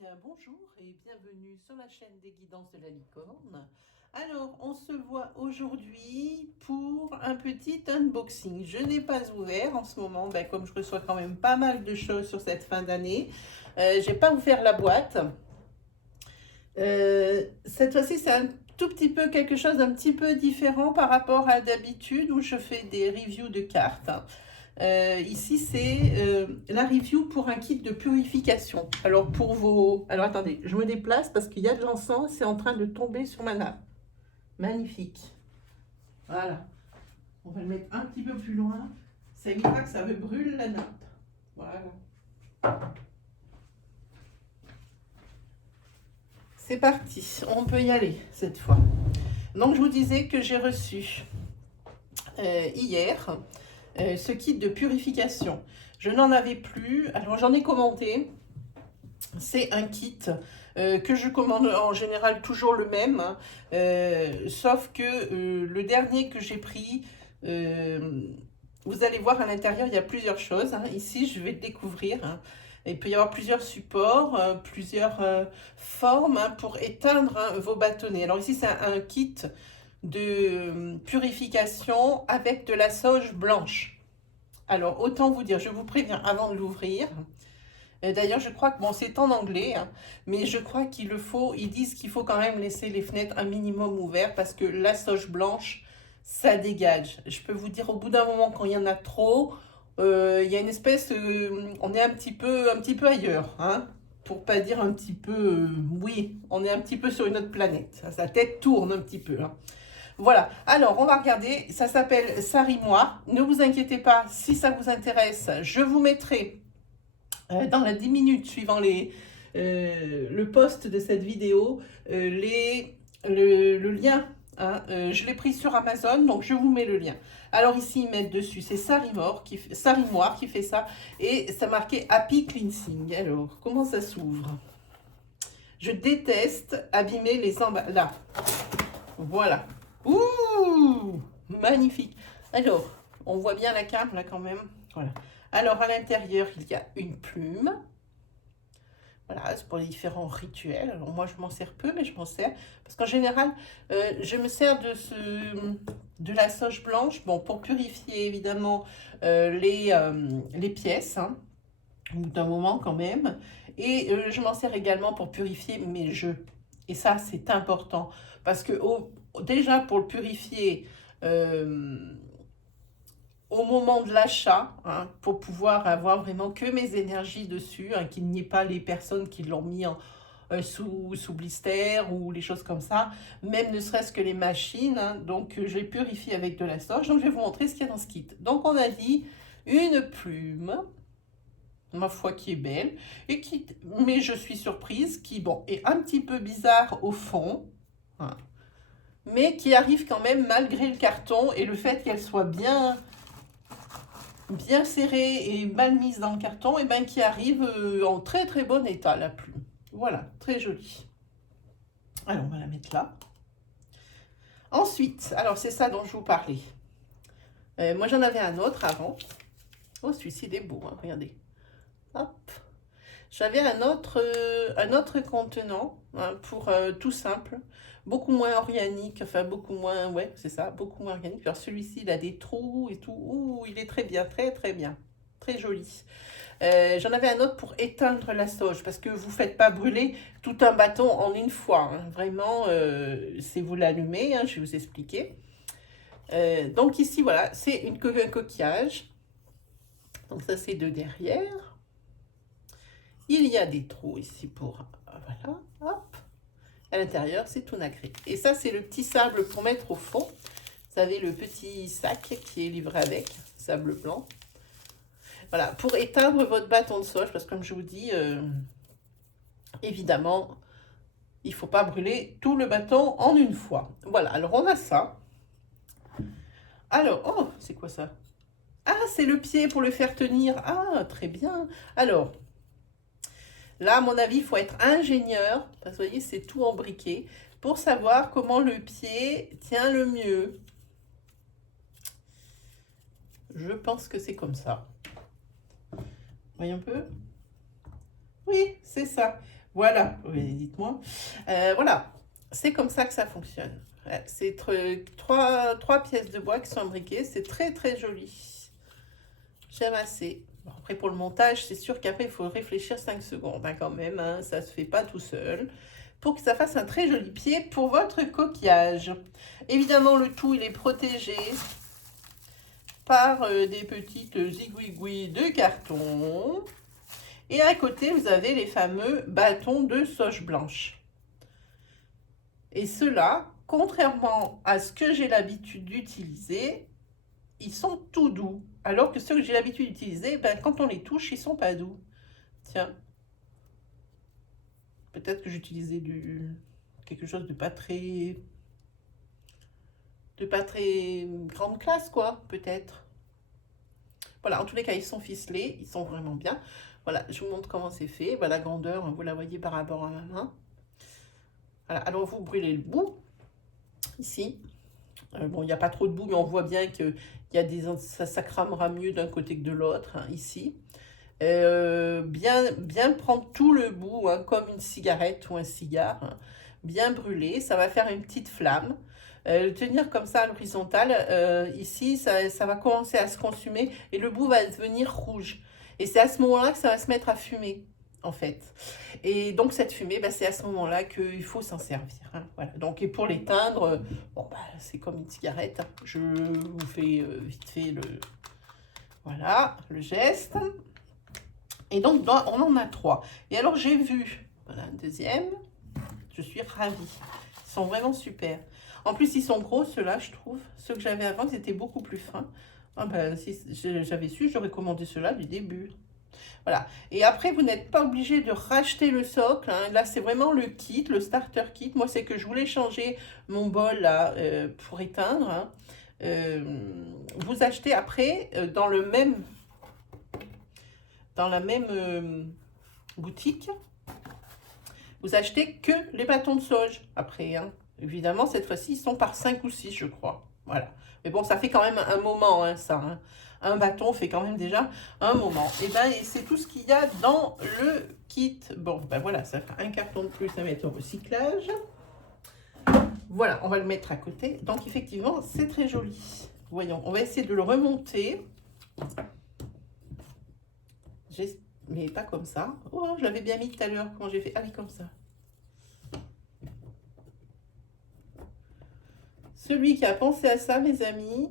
bien, bonjour et bienvenue sur la chaîne des guidances de la licorne. Alors, on se voit aujourd'hui pour un petit unboxing. Je n'ai pas ouvert en ce moment, comme je reçois quand même pas mal de choses sur cette fin d'année. J'ai pas ouvert la boîte. Cette fois-ci, c'est un tout petit peu quelque chose d'un petit peu différent par rapport à d'habitude où je fais des reviews de cartes. Ici, c'est la review pour un kit de purification. Alors, pour vos... Alors, attendez, je me déplace parce qu'il y a de l'encens, c'est en train de tomber sur ma nappe. Magnifique. Voilà. On va le mettre un petit peu plus loin. Ça évitera que ça me brûle la nappe. Voilà. C'est parti. On peut y aller cette fois. Donc, je vous disais que j'ai reçu hier ce kit de purification. Je n'en avais plus. Alors, j'en ai commenté. C'est un kit que je commande en général toujours le même, hein, sauf que le dernier que j'ai pris, vous allez voir à l'intérieur, il y a plusieurs choses. Hein. Ici, je vais le découvrir. Hein. Il peut y avoir plusieurs supports, plusieurs formes hein, pour éteindre hein, vos bâtonnets. Alors ici, c'est un kit de purification avec de la sauge blanche. Alors, autant vous dire, je vous préviens avant de l'ouvrir. D'ailleurs, je crois que, bon, c'est en anglais, hein, mais je crois qu'il le faut, ils disent qu'il faut quand même laisser les fenêtres un minimum ouvertes parce que la sauge blanche, ça dégage. Je peux vous dire, au bout d'un moment, quand il y en a trop, il y a une espèce, on est un petit peu ailleurs, hein, pour pas dire un petit peu, oui, on est un petit peu sur une autre planète. Sa tête tourne un petit peu, hein. Voilà, alors on va regarder, ça s'appelle Sarimoire. Ne vous inquiétez pas, si ça vous intéresse, je vous mettrai dans la 10 minutes suivant le post de cette vidéo, le lien. Hein, je l'ai pris sur Amazon, donc je vous mets le lien. Alors ici, ils mettent dessus, c'est Sarimoire qui fait ça, et ça marqué Happy Cleansing. Alors, comment ça s'ouvre? Je déteste abîmer les emballages. Là, voilà. Ouh, magnifique. Alors, on voit bien la carte là quand même. Voilà. Alors, à l'intérieur, il y a une plume. Voilà, c'est pour les différents rituels. Alors, moi, je m'en sers peu, mais je m'en sers. Parce qu'en général, je me sers de la sauge blanche, bon, pour purifier évidemment les pièces, hein, au bout d'un moment quand même. Et je m'en sers également pour purifier mes jeux. Et ça, c'est important. Parce que déjà, pour le purifier, au moment de l'achat, hein, pour pouvoir avoir vraiment que mes énergies dessus, hein, qu'il n'y ait pas les personnes qui l'ont mis sous blister ou les choses comme ça, même ne serait-ce que les machines. Hein, donc, je les purifie avec de la sauge. Donc, je vais vous montrer ce qu'il y a dans ce kit. Donc, on a dit une plume, ma foi, qui est belle, et qui, mais je suis surprise, qui, bon, est un petit peu bizarre au fond, hein, mais qui arrive quand même malgré le carton et le fait qu'elle soit bien serrée et mal mise dans le carton, et ben qui arrive en très très bon état la plume. Voilà, très jolie. Alors on va la mettre là. Ensuite, alors c'est ça dont je vous parlais. Moi j'en avais un autre avant. Oh, celui-ci il est beau, hein, regardez. Hop. J'avais un autre contenant hein, pour tout simple, beaucoup moins organique, enfin beaucoup moins, ouais c'est ça, beaucoup moins organique. Alors celui-ci il a des trous et tout, ouh, il est très bien, très très bien, très joli. J'en avais un autre pour éteindre la sauge, parce que vous ne faites pas brûler tout un bâton en une fois. Hein. Vraiment, c'est vous l'allumez, hein, je vais vous expliquer. Donc ici, voilà, c'est un coquillage. Donc ça, c'est de derrière. Il y a des trous ici pour... Voilà, hop. À l'intérieur, c'est tout nacré. Et ça, c'est le petit sable pour mettre au fond. Vous savez, le petit sac qui est livré avec, sable blanc. Voilà, pour éteindre votre bâton de sauge, parce que comme je vous dis, évidemment, il ne faut pas brûler tout le bâton en une fois. Voilà, alors on a ça. Alors, oh, c'est quoi ça? Ah, c'est le pied pour le faire tenir. Ah, très bien. Alors, là, à mon avis, il faut être ingénieur, parce que vous voyez, c'est tout en briquet, pour savoir comment le pied tient le mieux. Je pense que c'est comme ça. Voyez un peu? Oui, c'est ça. Voilà, oui, dites-moi. Voilà, c'est comme ça que ça fonctionne. C'est trois pièces de bois qui sont imbriquées. C'est très très joli. J'aime assez. Bon, après, pour le montage, c'est sûr qu'après, il faut réfléchir 5 secondes hein, quand même. Hein, ça ne se fait pas tout seul. Pour que ça fasse un très joli pied pour votre coquillage. Évidemment, le tout, il est protégé par des petites zigouigouis de carton. Et à côté, vous avez les fameux bâtons de sauge blanche. Et ceux-là, contrairement à ce que j'ai l'habitude d'utiliser, ils sont tout doux. Alors que ceux que j'ai l'habitude d'utiliser, ben, quand on les touche, ils sont pas doux. Tiens. Peut-être que j'utilisais quelque chose de pas très grande classe, quoi, peut-être. Voilà, en tous les cas, ils sont ficelés, ils sont vraiment bien. Voilà, je vous montre comment c'est fait. Ben, la grandeur, vous la voyez par rapport à ma main. Voilà, alors vous brûlez le bout, ici. Bon, il n'y a pas trop de boue, mais on voit bien que ça cramera mieux d'un côté que de l'autre, hein, ici. Bien prendre tout le bout, hein, comme une cigarette ou un cigare, hein, bien brûler. Ça va faire une petite flamme. Le tenir comme ça à l'horizontale, ici, ça va commencer à se consumer et le bout va devenir rouge. Et c'est à ce moment-là que ça va se mettre à fumer, en fait. Et donc, cette fumée, bah, c'est à ce moment-là qu'il faut s'en servir. Hein, voilà. Donc, et pour l'éteindre, bon, bah, c'est comme une cigarette. Hein. Je vous fais vite fait voilà, le geste. Et donc, on en a 3. Et alors, j'ai vu, voilà, un deuxième. Je suis ravie. Ils sont vraiment super. En plus, ils sont gros, ceux-là, je trouve. Ceux que j'avais avant, ils étaient beaucoup plus fins. Ah ben, si j'avais su, j'aurais commandé ceux-là du début. Voilà. Et après, vous n'êtes pas obligé de racheter le socle. Hein. Là, c'est vraiment le kit, le starter kit. Moi, c'est que je voulais changer mon bol là pour éteindre. Hein. Vous achetez après dans la même boutique. Vous achetez que les bâtons de sauge après. Hein. Évidemment, cette fois-ci, ils sont par 5 ou 6, je crois. Voilà. Mais bon, ça fait quand même un moment, hein, ça. Hein. Un bâton fait quand même déjà un moment. Et ben, c'est tout ce qu'il y a dans le kit. Bon, ben voilà, ça fait un carton de plus à mettre au recyclage. Voilà, on va le mettre à côté. Donc, effectivement, c'est très joli. Voyons, on va essayer de le remonter. Mais pas comme ça. Oh, je l'avais bien mis tout à l'heure. Comment j'ai fait? Ah oui, comme ça. Celui qui a pensé à ça, mes amis,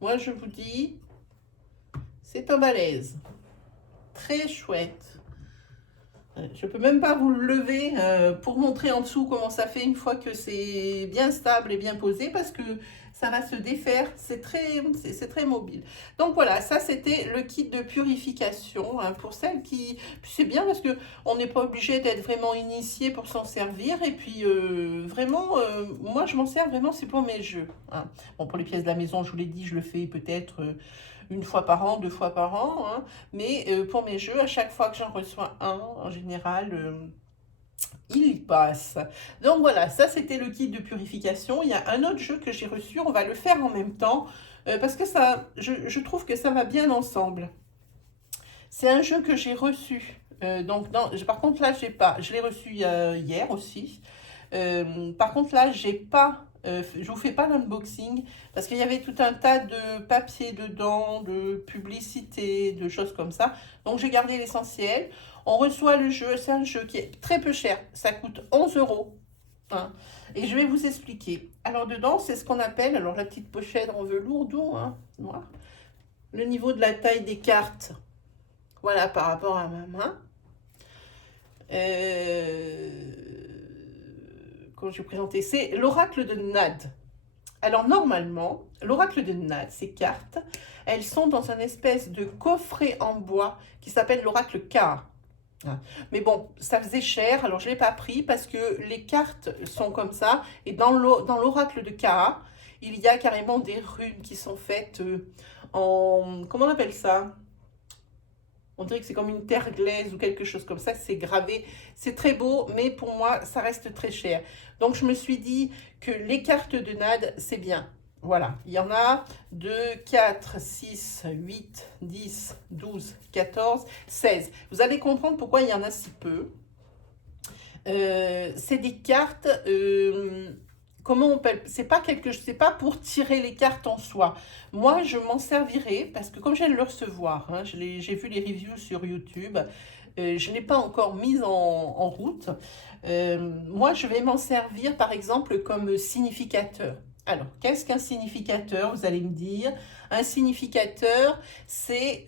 moi je vous dis, c'est un balèze. Très chouette. Je peux même pas vous le lever pour montrer en dessous comment ça fait une fois que c'est bien stable et bien posé parce que ça va se défaire, c'est très mobile. Donc voilà, ça c'était le kit de purification hein, pour celles qui... C'est bien parce que on n'est pas obligé d'être vraiment initié pour s'en servir et puis vraiment, moi je m'en sers vraiment, c'est pour mes jeux. Hein. Bon, pour les pièces de la maison, je vous l'ai dit, je le fais peut-être... une fois par an, 2 fois par an, hein. Mais pour mes jeux, à chaque fois que j'en reçois un, en général, il y passe. Donc voilà, ça c'était le kit de purification. Il y a un autre jeu que j'ai reçu, on va le faire en même temps, parce que ça, je trouve que ça va bien ensemble. C'est un jeu que j'ai reçu. Par contre là, j'ai pas. Je l'ai reçu hier aussi. Par contre là, j'ai pas. Je vous fais pas l'unboxing parce qu'il y avait tout un tas de papier dedans, de publicité, de choses comme ça. Donc j'ai gardé l'essentiel. On reçoit le jeu. C'est un jeu qui est très peu cher. Ça coûte 11 euros. Hein. Et je vais vous expliquer. Alors dedans, c'est ce qu'on appelle, alors la petite pochette en velours doux, hein, noir. Le niveau de la taille des cartes. Voilà par rapport à ma main. Quand je vais présenter, c'est l'oracle de Nod. Alors normalement, l'oracle de Nod, ces cartes, elles sont dans un espèce de coffret en bois qui s'appelle l'oracle K. Mais bon, ça faisait cher, alors je ne l'ai pas pris parce que les cartes sont comme ça. Et dans l'oracle de K, il y a carrément des runes qui sont faites en... Comment on appelle ça? On dirait que c'est comme une terre glaise ou quelque chose comme ça, c'est gravé. C'est très beau, mais pour moi, ça reste très cher. Donc, je me suis dit que les cartes de NAD, c'est bien. Voilà, il y en a 2, 4, 6, 8, 10, 12, 14, 16. Vous allez comprendre pourquoi il y en a si peu. C'est des cartes, comment on appelle, c'est pas pour tirer les cartes en soi. Moi, je m'en servirai parce que comme je viens de le recevoir, hein, j'ai vu les reviews sur YouTube, je ne l'ai pas encore mise en route. Moi, je vais m'en servir par exemple comme significateur. Alors, qu'est-ce qu'un significateur? Vous allez me dire. Un significateur, c'est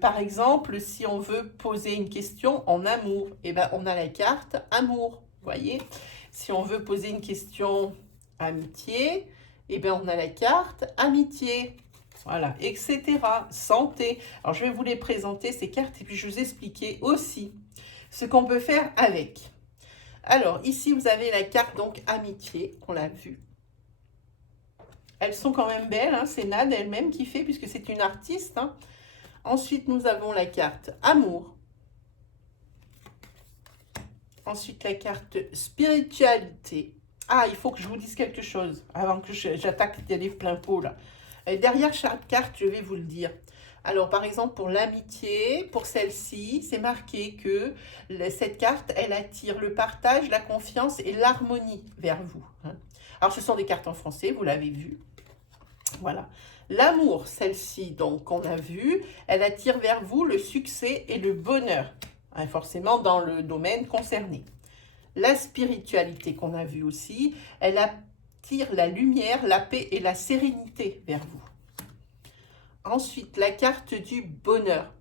par exemple, si on veut poser une question en amour, eh ben, on a la carte amour, vous voyez. Si on veut poser une question amitié, eh ben, on a la carte amitié. Voilà, etc. Santé. Alors, je vais vous les présenter, ces cartes, et puis je vais vous expliquer aussi ce qu'on peut faire avec. Alors, ici, vous avez la carte, donc, amitié, qu'on l'a vue. Elles sont quand même belles, hein, c'est Nad elle-même qui fait, puisque c'est une artiste. Hein. Ensuite, nous avons la carte amour. Ensuite, la carte spiritualité. Ah, il faut que je vous dise quelque chose, avant que j'attaque les livres plein pot, là. Et derrière chaque carte, je vais vous le dire. Alors, par exemple, pour l'amitié, pour celle-ci, c'est marqué que cette carte, elle attire le partage, la confiance et l'harmonie vers vous. Hein. Alors, ce sont des cartes en français, vous l'avez vu. Voilà. L'amour, celle-ci, donc, qu'on a vu, elle attire vers vous le succès et le bonheur, hein, forcément dans le domaine concerné. La spiritualité qu'on a vue aussi, elle attire la lumière, la paix et la sérénité vers vous. Ensuite, la carte du bonheur.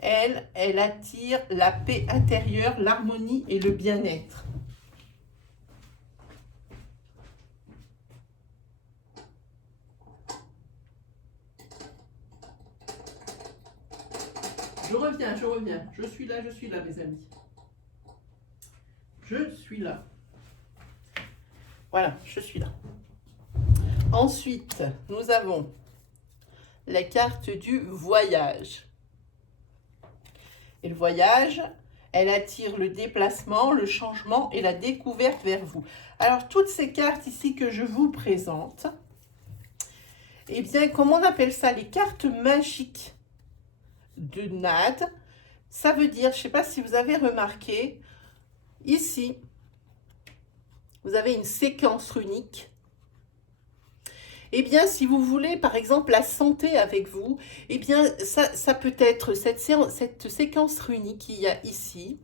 Elle attire la paix intérieure, l'harmonie et le bien-être. Je reviens, je suis là, mes amis. Je suis là. Voilà, je suis là. Ensuite, nous avons la carte du voyage. Et le voyage, elle attire le déplacement, le changement et la découverte vers vous. Alors, toutes ces cartes ici que je vous présente, eh bien, comment on appelle ça? Les cartes magiques de Nad. Ça veut dire, je ne sais pas si vous avez remarqué, ici, vous avez une séquence runique. Eh bien, si vous voulez, par exemple, la santé avec vous, eh bien, ça peut être cette séquence runique qu'il y a ici.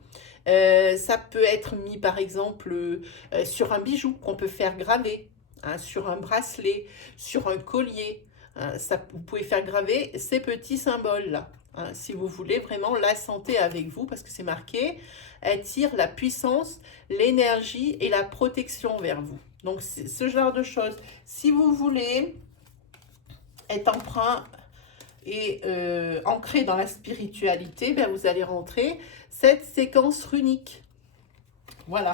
Ça peut être mis, par exemple, sur un bijou qu'on peut faire graver, hein, sur un bracelet, sur un collier. Hein, vous pouvez faire graver ces petits symboles-là. Hein, si vous voulez vraiment la santé avec vous, parce que c'est marqué, attire la puissance, l'énergie et la protection vers vous. Donc, c'est ce genre de choses. Si vous voulez être emprunt et ancré dans la spiritualité, ben vous allez rentrer cette séquence runique. Voilà.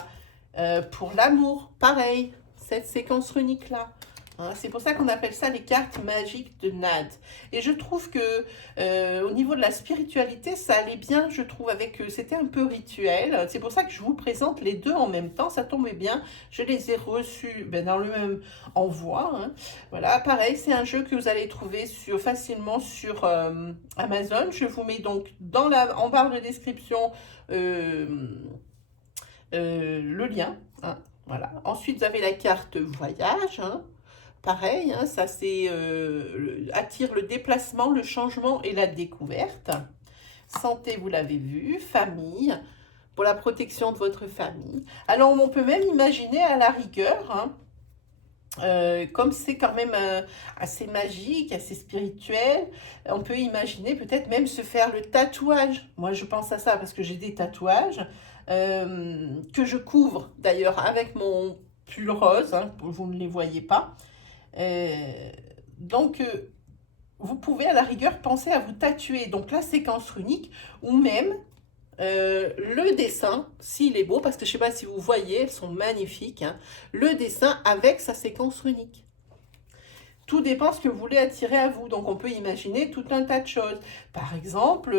Pour l'amour, pareil, cette séquence runique-là. Hein, c'est pour ça qu'on appelle ça les cartes magiques de Nad. Et je trouve que au niveau de la spiritualité, ça allait bien, je trouve, avec c'était un peu rituel. C'est pour ça que je vous présente les deux en même temps. Ça tombait bien. Je les ai reçus dans le même envoi. Hein. Voilà, pareil, c'est un jeu que vous allez trouver facilement sur Amazon. Je vous mets donc en barre de description le lien. Hein. Voilà. Ensuite, vous avez la carte voyage. Hein. Pareil, hein, ça c'est attire le déplacement, le changement et la découverte. Santé, vous l'avez vu. Famille, pour la protection de votre famille. Alors, on peut même imaginer à la rigueur, hein, comme c'est quand même assez magique, assez spirituel, on peut imaginer peut-être même se faire le tatouage. Moi, je pense à ça parce que j'ai des tatouages que je couvre d'ailleurs avec mon pull rose. Hein, vous ne les voyez pas. Donc, vous pouvez à la rigueur penser à vous tatouer donc la séquence runique ou même le dessin, s'il est beau, parce que je ne sais pas si vous voyez, elles sont magnifiques, hein, le dessin avec sa séquence runique. Tout dépend ce que vous voulez attirer à vous. Donc, on peut imaginer tout un tas de choses. Par exemple,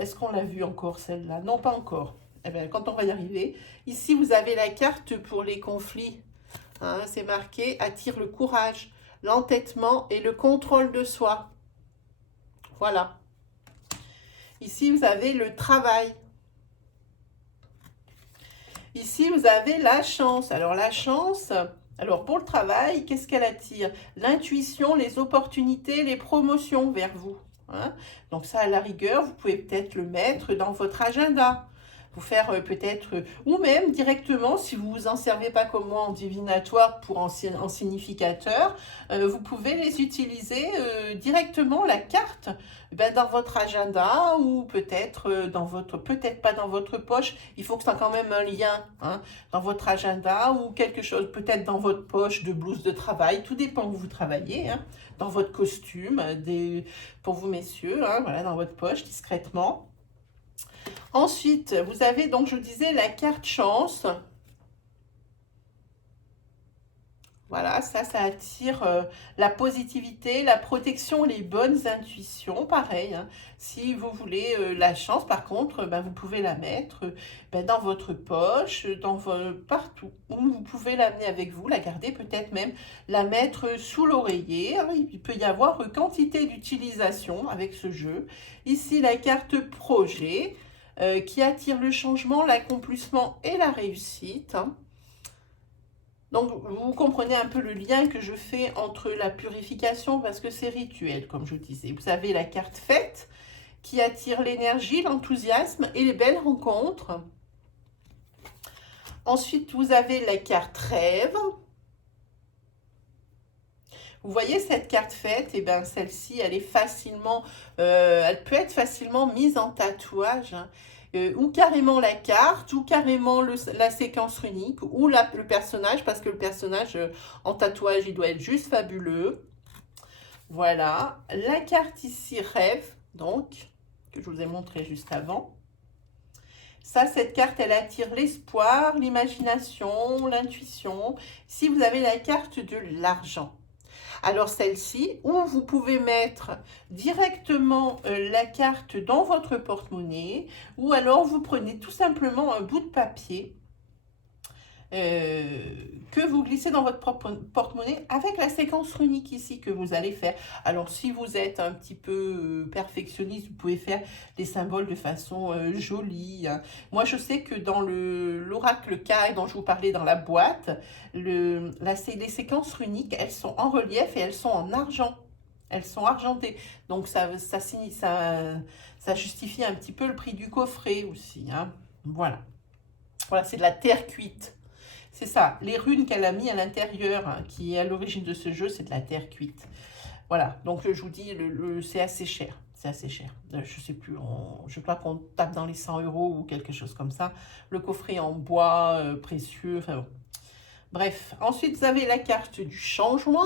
est-ce qu'on l'a vu encore celle-là? Non, pas encore. Eh bien, quand on va y arriver. Ici, vous avez la carte pour les conflits. hein, c'est marqué, attire le courage, l'entêtement et le contrôle de soi. Voilà. Ici, vous avez le travail. Ici, vous avez la chance. Alors, la chance, alors pour le travail, qu'est-ce qu'elle attire? L'intuition, les opportunités, les promotions vers vous. Hein. Donc ça, à la rigueur, vous pouvez peut-être le mettre dans votre agenda. Vous faire peut-être, ou même directement, si vous vous en servez pas comme moi en divinatoire pour en significateur, vous pouvez les utiliser directement, la carte, ben, dans votre agenda ou peut-être peut-être pas dans votre poche. Il faut que ça ait quand même un lien, hein, dans votre agenda ou quelque chose, peut-être dans votre poche de blouse de travail. Tout dépend où vous travaillez, hein, dans votre costume, pour vous messieurs, hein, voilà, dans votre poche discrètement. Ensuite, vous avez donc, je disais, la carte chance. Voilà, ça attire la positivité, la protection, les bonnes intuitions. Pareil, hein. Si vous voulez la chance, par contre, ben, vous pouvez la mettre ben, dans votre poche, partout. Ou vous pouvez l'amener avec vous, la garder, peut-être même la mettre sous l'oreiller. Il peut y avoir quantité d'utilisation avec ce jeu. Ici, la carte projet. Qui attire le changement, l'accomplissement et la réussite. Donc, vous comprenez un peu le lien que je fais entre la purification, parce que c'est rituel, comme je disais. Vous avez la carte fête, qui attire l'énergie, l'enthousiasme et les belles rencontres. Ensuite, vous avez la carte rêve. Vous voyez cette carte faite, et bien celle-ci, elle est facilement, elle peut être facilement mise en tatouage, hein, ou carrément la carte, ou carrément la séquence runique, ou le personnage, parce que le personnage en tatouage, il doit être juste fabuleux. Voilà, la carte ici, rêve, donc, que je vous ai montré juste avant. Ça, cette carte, elle attire l'espoir, l'imagination, l'intuition. Si vous avez la carte de l'argent. Alors celle-ci, où vous pouvez mettre directement la carte dans votre porte-monnaie, ou alors vous prenez tout simplement un bout de papier que vous glissez dans votre porte-monnaie avec la séquence runique ici que vous allez faire. Alors si vous êtes un petit peu perfectionniste, vous pouvez faire des symboles de façon jolie. Hein. Moi je sais que dans l'oracle Kai dont je vous parlais dans la boîte, les séquences runiques, elles sont en relief et elles sont en argent. Elles sont argentées. Donc ça justifie un petit peu le prix du coffret aussi. Hein. Voilà. Voilà, c'est de la terre cuite. C'est ça, les runes qu'elle a mis à l'intérieur, hein, qui est à l'origine de ce jeu, c'est de la terre cuite. Voilà, donc je vous dis, c'est assez cher. C'est assez cher. Je sais plus, je crois qu'on tape dans les 100 € ou quelque chose comme ça. Le coffret en bois, précieux, enfin bon. Bref, ensuite vous avez la carte du changement.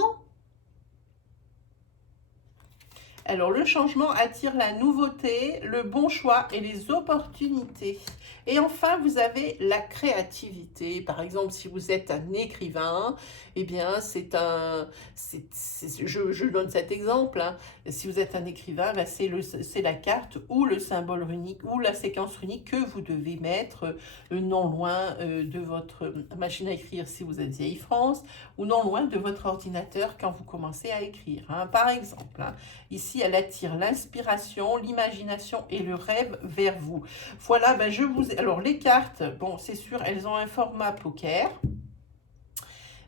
Alors, le changement attire la nouveauté, le bon choix et les opportunités. Et enfin, vous avez la créativité. Par exemple, si vous êtes un écrivain, eh bien, je donne cet exemple. Hein. Si vous êtes un écrivain, ben, c'est la carte ou le symbole runique ou la séquence runique que vous devez mettre non loin de votre machine à écrire si vous êtes vieille France ou non loin de votre ordinateur quand vous commencez à écrire. Hein. Par exemple, hein, ici, elle attire l'inspiration, l'imagination et le rêve vers vous. Voilà, ben alors les cartes, bon, c'est sûr, elles ont un format poker,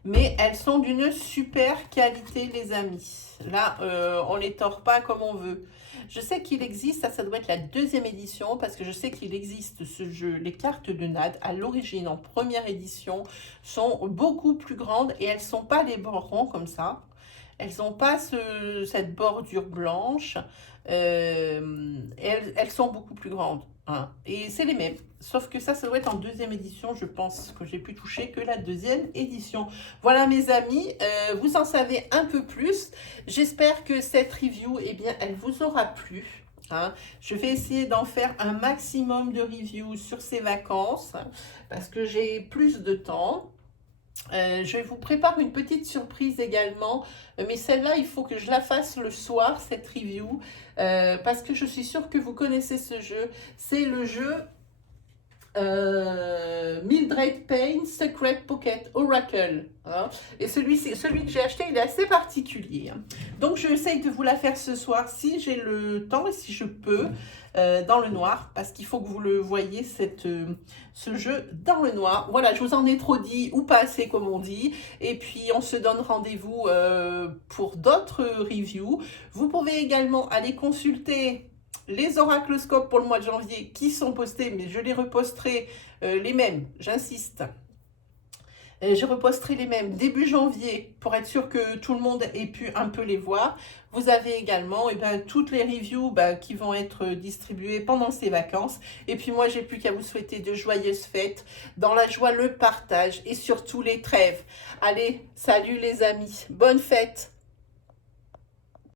mais elles sont d'une super qualité, les amis. Là, on les tord pas comme on veut. Je sais qu'il existe, ça doit être la 2e édition, parce que je sais qu'il existe ce jeu. Les cartes de NAD, à l'origine, en première édition, sont beaucoup plus grandes et elles ne sont pas les bords ronds comme ça. Elles n'ont pas cette bordure blanche. Elles sont beaucoup plus grandes. Hein, et c'est les mêmes. Sauf que ça doit être en 2e édition. Je pense que j'ai pu toucher que la 2e édition. Voilà mes amis, vous en savez un peu plus. J'espère que cette review, eh bien, elle vous aura plu. Hein. Je vais essayer d'en faire un maximum de reviews sur ces vacances. Parce que j'ai plus de temps. Je vous prépare une petite surprise également, mais celle-là, il faut que je la fasse le soir, cette review, parce que je suis sûre que vous connaissez ce jeu. C'est le jeu Mildred Payne Secret Pocket Oracle, hein. Et celui que j'ai acheté, il est assez particulier, hein. Donc je essaye de vous la faire ce soir si j'ai le temps et si je peux, dans le noir, parce qu'il faut que vous le voyez, ce jeu dans le noir. Voilà, je vous en ai trop dit, ou pas assez comme on dit, et puis on se donne rendez-vous pour d'autres reviews. Vous pouvez également aller consulter les oracloscopes pour le mois de janvier qui sont postés, mais je les reposterai les mêmes, j'insiste. Je reposterai les mêmes début janvier pour être sûr que tout le monde ait pu un peu les voir. Vous avez également toutes les reviews qui vont être distribuées pendant ces vacances. Et puis moi, j'ai plus qu'à vous souhaiter de joyeuses fêtes, dans la joie, le partage et surtout les trêves. Allez, salut les amis, bonne fête!